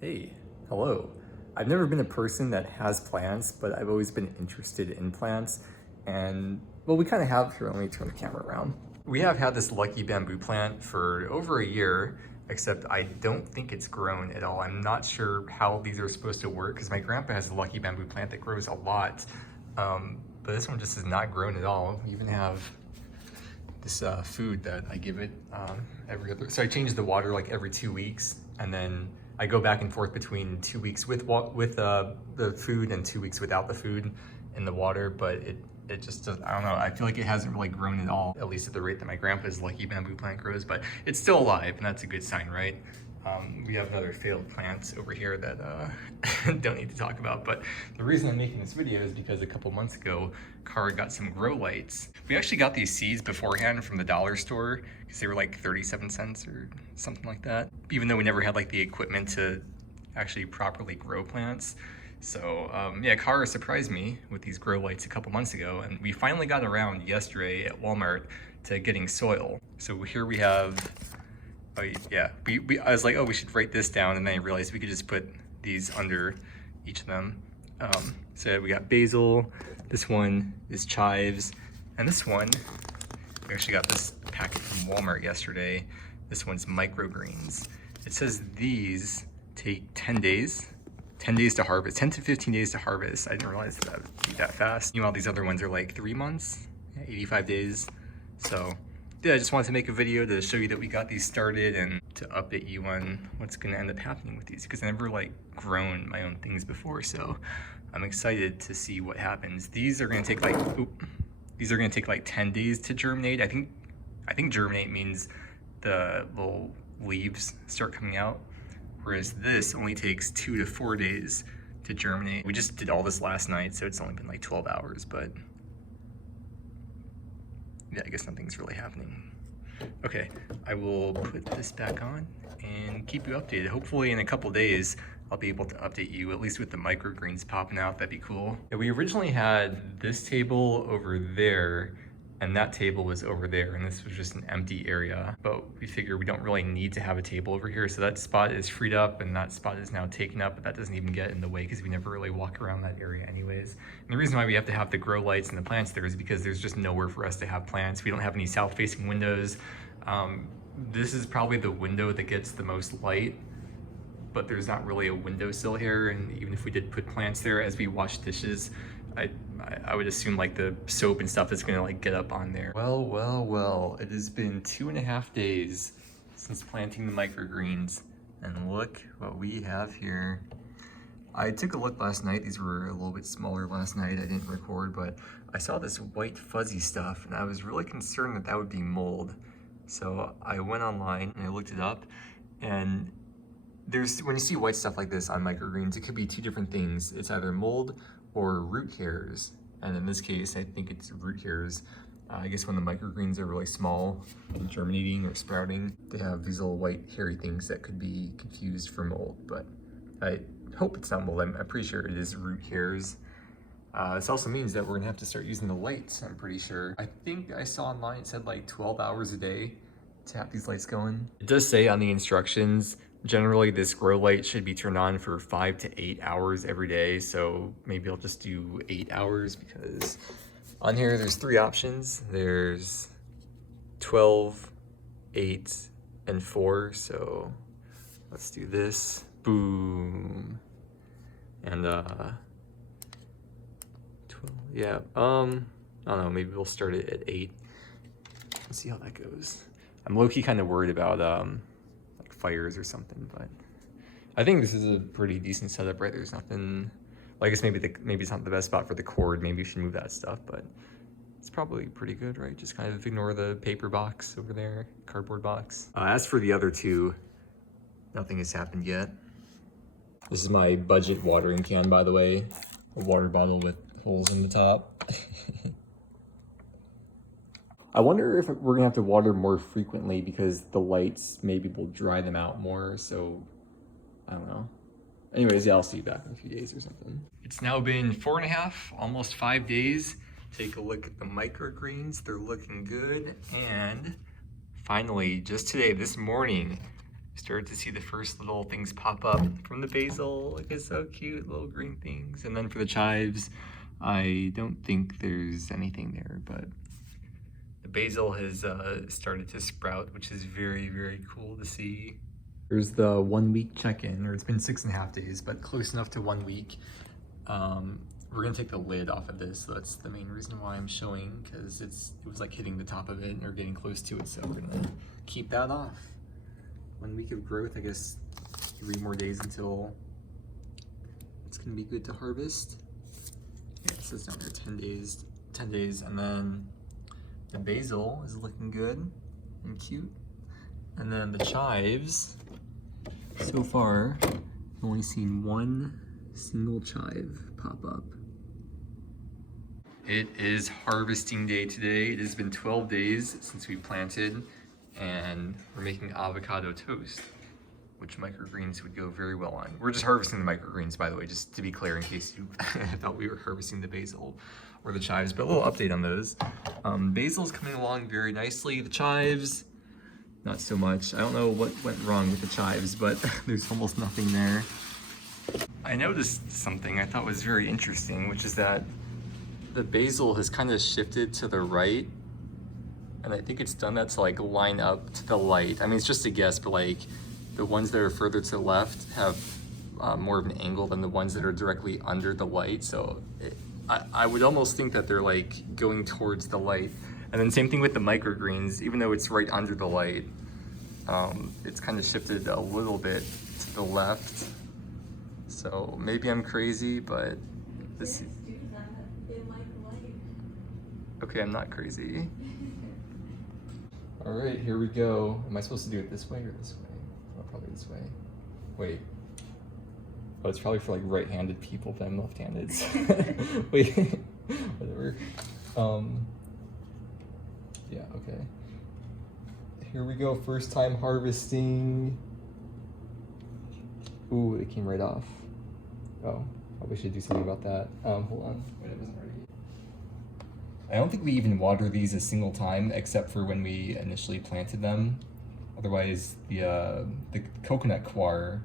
Hey, hello. I've never been a person that has plants, but I've always been interested in plants. And, well, we kind of have here. Let me turn the camera around. We have had this lucky bamboo plant for over a year, except I don't think it's grown at all. I'm not sure how these are supposed to work because my grandpa has a lucky bamboo plant that grows a lot. But this one just has not grown at all. We even have this food that I give it every other. So I change the water like every 2 weeks, and then I go back and forth between 2 weeks with the food and 2 weeks without the food in the water. But it just doesn't. I don't know. I feel like it hasn't really grown at all, at least at the rate that my grandpa's lucky bamboo plant grows. But it's still alive, and that's a good sign, right? We have other failed plants over here that don't need to talk about, but the reason I'm making this video is because a couple months ago, Cara got some grow lights. We actually got these seeds beforehand from the dollar store because they were like 37 cents or something like that, even though we never had like the equipment to actually properly grow plants. So yeah, Cara surprised me with these grow lights a couple months ago, and we finally got around yesterday at Walmart to getting soil. So here we have, oh yeah, I was like, oh, we should write this down, and then I realized we could just put these under each of them. So we got basil, this one is chives, and this one, we actually got this packet from Walmart yesterday. This one's microgreens. It says these take 10 days to harvest, 10 to 15 days to harvest. I didn't realize that would be that fast. You know, all these other ones are like 3 months, 85 days. So yeah, I just wanted to make a video to show you that we got these started and to update you on what's gonna end up happening with these, because I never like grown my own things before, so I'm excited to see what happens. These are gonna take like, these are gonna take like 10 days to germinate. I think germinate means the little leaves start coming out, whereas this only takes 2 to 4 days to germinate. We just did all this last night, so it's only been like 12 hours, but yeah, I guess nothing's really happening. Okay, I will put this back on and keep you updated. Hopefully in a couple days, I'll be able to update you, at least with the microgreens popping out. That'd be cool. Yeah, we originally had this table over there, and that table was over there, and this was just an empty area. But we figure we don't really need to have a table over here, so that spot is freed up, and that spot is now taken up, but that doesn't even get in the way because we never really walk around that area anyways. And the reason why we have to have the grow lights and the plants there is because there's just nowhere for us to have plants. We don't have any south-facing windows. This is probably the window that gets the most light, but there's not really a windowsill here, and even if we did put plants there as we wash dishes, I would assume like the soap and stuff is gonna like get up on there. Well, it has been 2.5 days since planting the microgreens, and look what we have here. I took a look last night. These were a little bit smaller last night. I didn't record, but I saw this white fuzzy stuff, and I was really concerned that that would be mold. So I went online and I looked it up, and when you see white stuff like this on microgreens, it could be 2 different things. It's either mold or root hairs, and in this case I think it's root hairs. I guess when the microgreens are really small and germinating or sprouting, they have these little white hairy things that could be confused for mold, but I hope it's not mold. I'm pretty sure it is root hairs. This also means that we're gonna have to start using the lights, I'm pretty sure. I think I saw online it said like 12 hours a day to have these lights going. It does say on the instructions, generally this grow light should be turned on for 5 to 8 hours every day, so maybe I'll just do 8 hours, because on here there's 3 options. There's 12, 8, and 4, so let's do this. Boom. And 12, yeah, I don't know, maybe we'll start it at 8. Let's see how that goes. I'm low-key kind of worried about like fires or something, but I think this is a pretty decent setup, right? There's nothing, well, I guess maybe it's not the best spot for the cord. Maybe you should move that stuff, but it's probably pretty good, right? Just kind of ignore the paper box over there, cardboard box. As for the other 2, nothing has happened yet. This is my budget watering can, by the way. A water bottle with holes in the top. I wonder if we're gonna have to water more frequently because the lights maybe will dry them out more, so I don't know. Anyways, yeah, I'll see you back in a few days or something. It's now been 4.5, almost 5 days. Take a look at the microgreens. They're looking good. And finally, just today, this morning, Started to see the first little things pop up from the basil. Look, it's so cute, little green things. And then for the chives, I don't think there's anything there, but the basil has started to sprout, which is very, very cool to see. Here's the 1 week check-in, or it's been 6.5 days, but close enough to 1 week. We're gonna take the lid off of this, so that's the main reason why I'm showing, because it was like hitting the top of it and we're getting close to it, so we're gonna keep that off. 1 week of growth, I guess 3 more days until it's gonna be good to harvest. Yeah, it says down there 10 days, and then the basil is looking good and cute. And then the chives, so far, I've only seen 1 single chive pop up. It is harvesting day today. It has been 12 days since we planted, and we're making avocado toast, which microgreens would go very well on. We're just harvesting the microgreens, by the way, just to be clear, in case you thought we were harvesting the basil or the chives, but a little update on those. Basil's coming along very nicely. The chives, not so much. I don't know what went wrong with the chives, but there's almost nothing there. I noticed something I thought was very interesting, which is that the basil has kind of shifted to the right, and I think it's done that to like line up to the light. I mean, it's just a guess, but like the ones that are further to the left have more of an angle than the ones that are directly under the light. So I would almost think that they're like going towards the light. And then same thing with the microgreens, even though it's right under the light, it's kind of shifted a little bit to the left. So maybe I'm crazy, but this. Okay, I'm not crazy. All right, here we go. Am I supposed to do it this way or this way? Oh, probably this way. Wait. Oh, it's probably for like right-handed people, but I'm left-handed. So wait, whatever. Yeah, okay. Here we go, first time harvesting. Ooh, it came right off. Oh, probably should do something about that. Hold on, wait, it wasn't ready. I don't think we even water these a single time, except for when we initially planted them. Otherwise, the coconut coir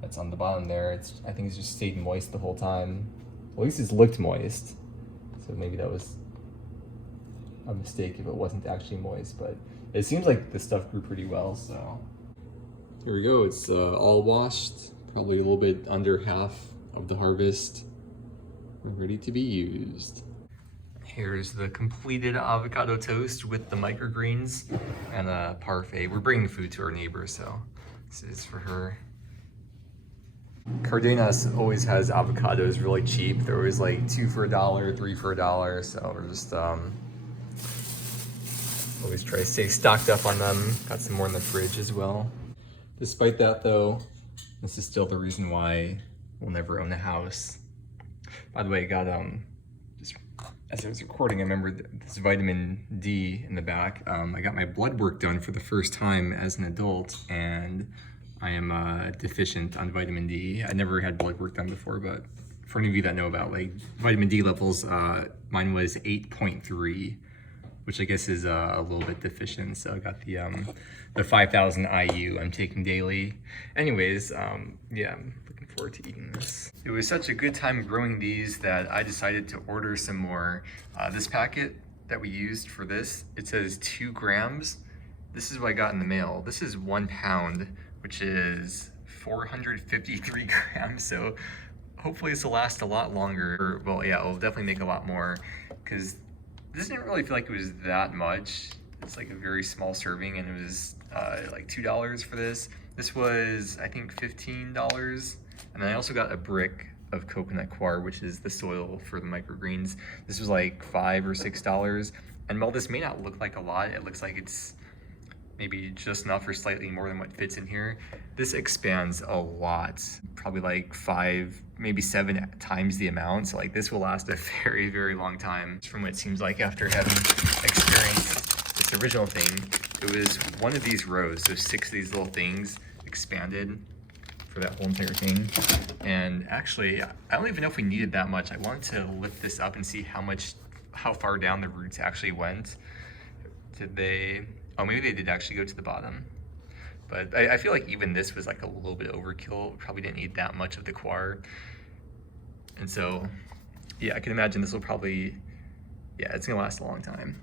that's on the bottom there, I think it's just stayed moist the whole time. Well, at least it's looked moist. So maybe that was a mistake if it wasn't actually moist, but it seems like the stuff grew pretty well, so. Here we go, it's all washed, probably a little bit under half of the harvest. We're ready to be used. Here's the completed avocado toast with the microgreens and a parfait. We're bringing food to our neighbor, so this is for her. Cardenas always has avocados really cheap. They're always like 2 for $1, 3 for $1, so we're just always try to stay stocked up on them. Got some more in the fridge as well. Despite that though, this is still the reason why we'll never own a house. By the way, I got just as I was recording, I remember this vitamin D in the back. I got my blood work done for the first time as an adult, and I am deficient on vitamin D. I never had blood work done before, but for any of you that know about like vitamin D levels, mine was 8.3, which I guess is a little bit deficient. So I got the 5,000 IU I'm taking daily. Anyways, yeah, I'm looking forward to eating this. It was such a good time growing these that I decided to order some more. This packet that we used for this, it says 2 grams. This is what I got in the mail. This is 1 pound, which is 453 grams. So hopefully this will last a lot longer. Well, yeah, it'll definitely make a lot more, because this didn't really feel like it was that much. It's like a very small serving, and it was like $2 for this. This was, I think, $15. And then I also got a brick of coconut coir, which is the soil for the microgreens. This was like $5 or $6. And while this may not look like a lot, it looks like it's maybe just enough or slightly more than what fits in here. This expands a lot, probably like 5, maybe 7 times the amount. So like this will last a very, very long time. From what it seems like after having experienced this original thing, it was one of these rows, so 6 of these little things expanded for that whole entire thing. And actually, I don't even know if we needed that much. I wanted to lift this up and see how far down the roots actually went. Did they? Oh, maybe they did actually go to the bottom. But I feel like even this was like a little bit overkill. Probably didn't need that much of the coir. And so, yeah, I can imagine this will probably, yeah, it's gonna last a long time.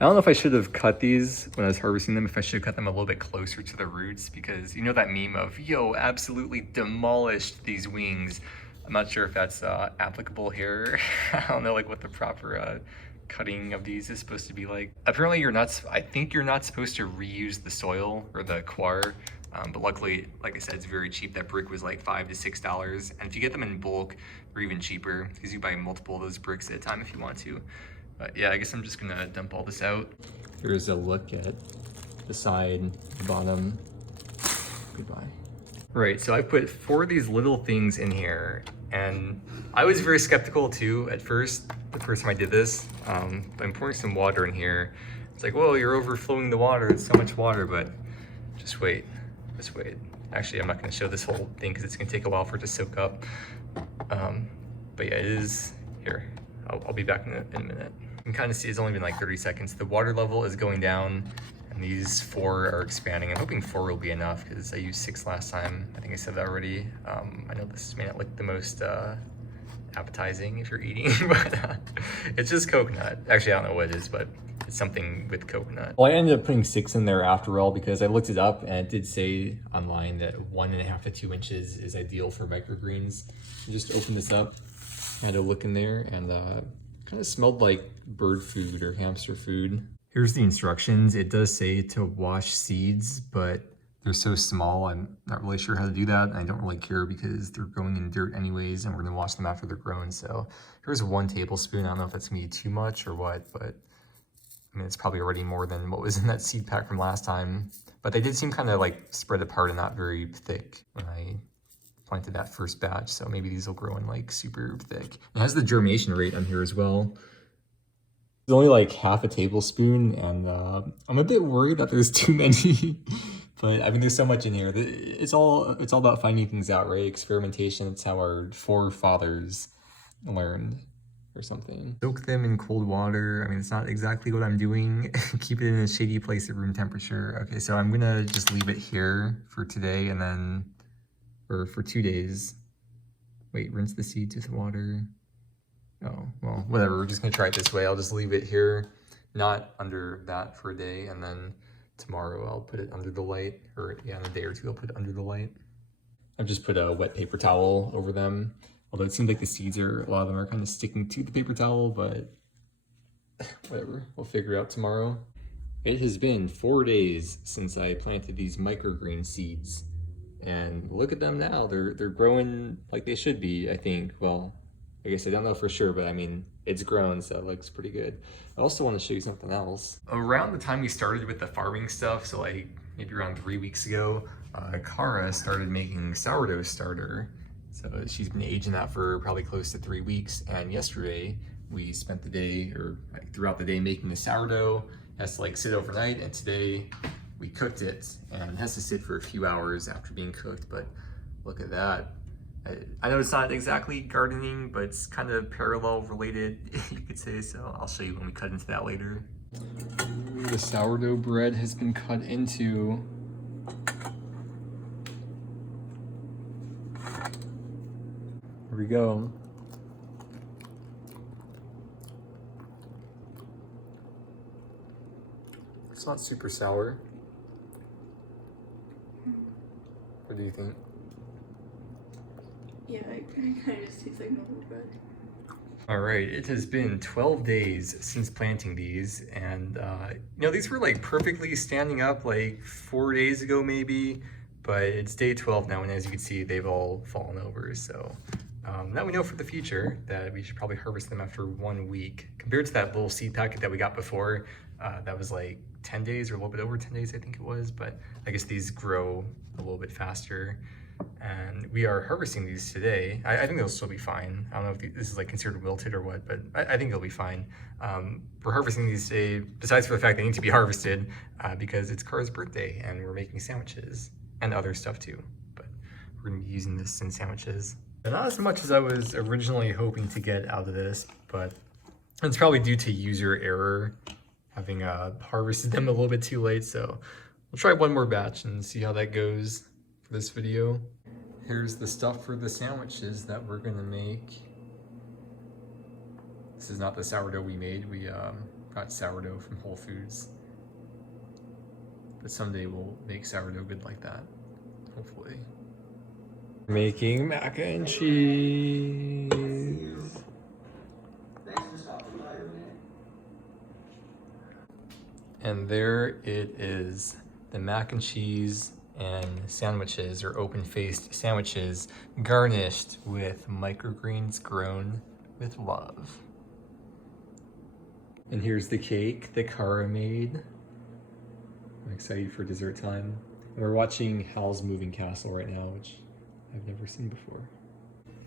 I don't know if I should have cut these when I was harvesting them, if I should have cut them a little bit closer to the roots, because you know that meme of, yo, absolutely demolished these wings. I'm not sure if that's applicable here. I don't know like what the proper cutting of these is supposed to be like. Apparently you're not, I think you're not supposed to reuse the soil or the coir, but luckily, like I said, it's very cheap. That brick was like $5 to $6. And if you get them in bulk, they're even cheaper because you buy multiple of those bricks at a time if you want to. But yeah, I guess I'm just gonna dump all this out. Here's a look at the side, the bottom. Goodbye. Right, so I put 4 of these little things in here, and I was very skeptical too at first, the first time I did this. But I'm pouring some water in here. It's like, whoa, you're overflowing the water. It's so much water, but just wait, just wait. Actually, I'm not gonna show this whole thing because it's gonna take a while for it to soak up. But yeah, it is here. I'll be back in a minute. You can kind of see it's only been like 30 seconds. The water level is going down and these 4 are expanding. I'm hoping 4 will be enough because I used 6 last time. I think I said that already. I know this may not look the most appetizing if you're eating, but it's just coconut. Actually, I don't know what it is, but it's something with coconut. Well, I ended up putting 6 in there after all because I looked it up and it did say online that 1.5 to 2 inches is ideal for microgreens. I just opened this up, had a look in there, and kind of smelled like bird food or hamster food. Here's the instructions. It does say to wash seeds, but they're so small, I'm not really sure how to do that. And I don't really care because they're growing in dirt anyways, and we're gonna wash them after they're grown. So here's 1 tablespoon. I don't know if that's gonna be too much or what, but I mean, it's probably already more than what was in that seed pack from last time. But they did seem kind of like spread apart and not very thick when I planted that first batch. So maybe these will grow in like super thick. It has the germination rate on here as well. It's only like half a tablespoon, and I'm a bit worried that there's too many. But I mean, there's so much in here. It's all about finding things out, right? Experimentation. It's how our forefathers learned or something. Soak them in cold water. I mean, it's not exactly what I'm doing. Keep it in a shady place at room temperature. Okay, so I'm gonna just leave it here for today, and then, or for 2 days. Wait, rinse the seeds with water. Oh, well, whatever. We're just gonna try it this way. I'll just leave it here, not under that for a day, and then tomorrow I'll put it under the light, or yeah, in a day or 2 I'll put it under the light. I've just put a wet paper towel over them, although it seems like the seeds are, a lot of them are kind of sticking to the paper towel, but whatever, we'll figure it out tomorrow. It has been 4 days since I planted these microgreen seeds, and look at them now. They're growing like they should be, I think. Well, I guess I don't know for sure, but I mean, it's grown, so it looks pretty good. I also want to show you something else. Around the time we started with the farming stuff, so like maybe around 3 weeks ago, Kara started making sourdough starter. So she's been aging that for probably close to 3 weeks. And yesterday we spent the day, or like throughout the day, making the sourdough. It has to like sit overnight, and today we cooked it, and it has to sit for a few hours after being cooked. But look at that. I know it's not exactly gardening, but it's kind of parallel related, you could say, so I'll show you when we cut into that later. The sourdough bread has been cut into. Here we go. It's not super sour. What do you think? Yeah, it kind of just tastes like normal bread. All right, it has been 12 days since planting these, and you know, these were like perfectly standing up like 4 days ago maybe, but it's day 12 now, and as you can see, they've all fallen over. So now we know for the future that we should probably harvest them after 1 week, compared to that little seed packet that we got before. That was like 10 days or a little bit over 10 days, I think it was, but I guess these grow a little bit faster. And we are harvesting these today. I think they'll still be fine. I don't know if this is like considered wilted or what, but I think they'll be fine. We're harvesting these today, besides for the fact they need to be harvested, because it's Kara's birthday and we're making sandwiches and other stuff too. But we're gonna be using this in sandwiches. And not as much as I was originally hoping to get out of this, but it's probably due to user error, having harvested them a little bit too late. So We'll try one more batch and see how that goes for this video. Here's the stuff for the sandwiches that we're gonna make. This is not the sourdough we made. We got sourdough from Whole Foods. But someday we'll make sourdough good like that, hopefully. Making mac and cheese. And there it is, the mac and cheese and sandwiches, or open-faced sandwiches, garnished with microgreens grown with love. And here's the cake that Kara made. I'm excited for dessert time. And we're watching Hal's Moving Castle right now, which I've never seen before.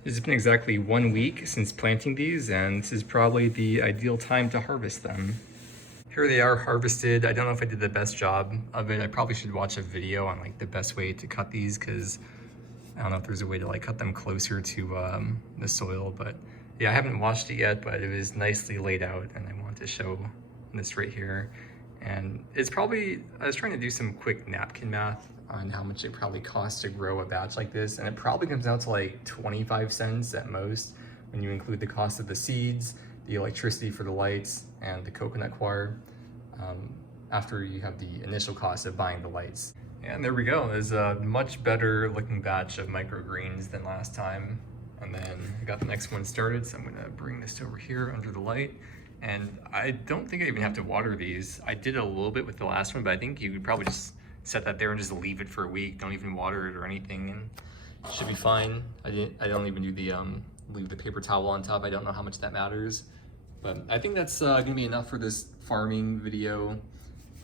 It's been exactly 1 week since planting these, and this is probably the ideal time to harvest them. Here they are harvested. I don't know if I did the best job of it. I probably should watch a video on like the best way to cut these, because I don't know if there's a way to like cut them closer to the soil, but yeah, I haven't watched it yet, but it was nicely laid out, and I want to show this right here. And it's probably, I was trying to do some quick napkin math on how much it probably costs to grow a batch like this, and it probably comes out to like 25 cents at most when you include the cost of the seeds, the electricity for the lights, and the coconut coir, after you have the initial cost of buying the lights. And there we go. There's a much better looking batch of microgreens than last time. And then I got the next one started, so I'm gonna bring this over here under the light. And I don't think I even have to water these. I did a little bit with the last one, but I think you could probably just set that there and just leave it for a week. Don't even water it or anything, and it should be fine. I don't even do the leave the paper towel on top. I don't know how much that matters, but I think that's gonna be enough for this farming video.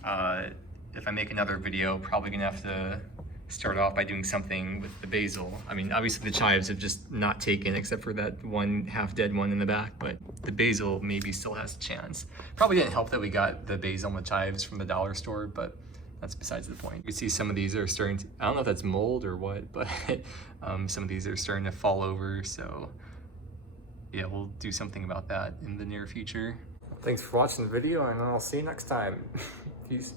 If I make another video, probably gonna have to start off by doing something with the basil. I mean, obviously the chives have just not taken, except for that one half dead one in the back, but the basil maybe still has a chance. Probably didn't help that we got the basil and the chives from the dollar store, but that's besides the point. You see some of these are starting to, I don't know if that's mold or what, but some of these are starting to fall over, so yeah, we'll do something about that in the near future. Thanks for watching the video, and I'll see you next time. Peace.